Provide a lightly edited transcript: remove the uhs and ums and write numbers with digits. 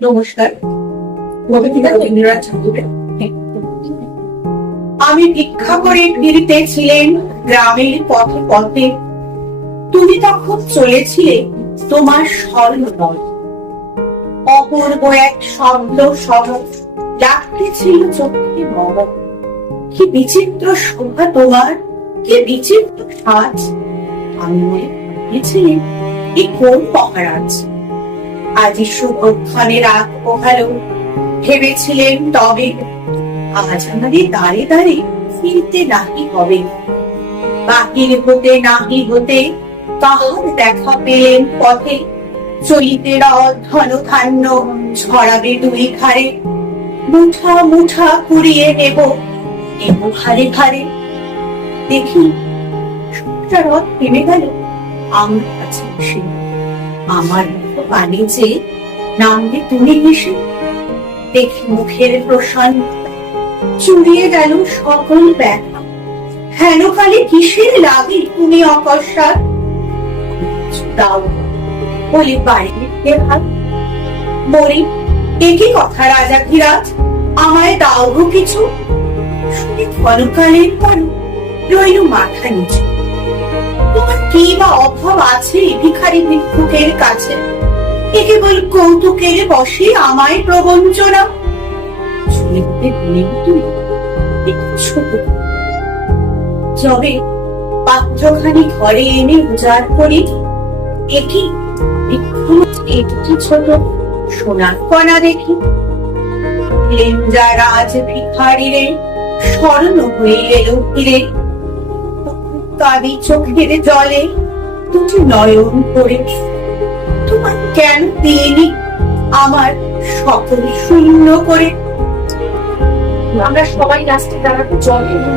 নমস্কার। আমি ভিক্ষা করে ফিরতেছিলেন গ্রামের পথে পথে, তুমি তখন চলেছিলে তোমার স্বর্ণপথ। অপূর্ব এক শব্দ সহ লাগতেছিল চোখে মম। কি বিচিত্র শোভা তোমার, কি বিচিত্র সাজ। আমি মনে ভাবিয়েছিলেন এই কোন মহারাজ। আজি শুভক্ষণের রাত পোহালো, ভেবেছিলেন তবে আজ আমাদের দাঁড়ে দাঁড়ে ফিরতে নাহি হবে। বাহির হতে নাহি হতে কাহার দেখা পেলেন পথে, চলিতে রথ ঘন ধান্য ছড়াবে দুই ঘাড়ে। মুঠা মুঠা কুড়িয়ে নেব ভারে ভারে। দেখি রথ থেমে গেল আমার কাছে এসে। আমার মুখো পানি যে নামবে তুমি এসে। দেখি মুখের প্রসন্ন চুরিয়ে গেল সকল ব্যথা। হেন কালে কিসের লাগে তুমি অকস্মাৎ। দাও বলে বাড়ি ফিরতে ভাব। মরি একই কথা রাজাধিরাজ, আমায় দাও গো কিছু। শুনে ক্ষণকালের পর রইল মাথা নিচু। তোমার কি বা অভাব আছে ভিখারি ভিক্ষুকের কাছে। এ কেবল কৌতুকের বসে আমায় প্রবঞ্চনা। শুনে তুই ছোট যবে পাত্রখানি ঘরে এনে উজাড় করি, একই একটি ছোট সোনার কণা দেখি। যারা আজ ভিখারিরে স্মরণ হইলে ফিরে, কাঁদি চোখের জলে দুটি নয়ন করে। তোমার কেন দিইনি আমার সকল শূন্য করে। আমরা সবাই লাস্টে দাঁড়াবো জলে এবং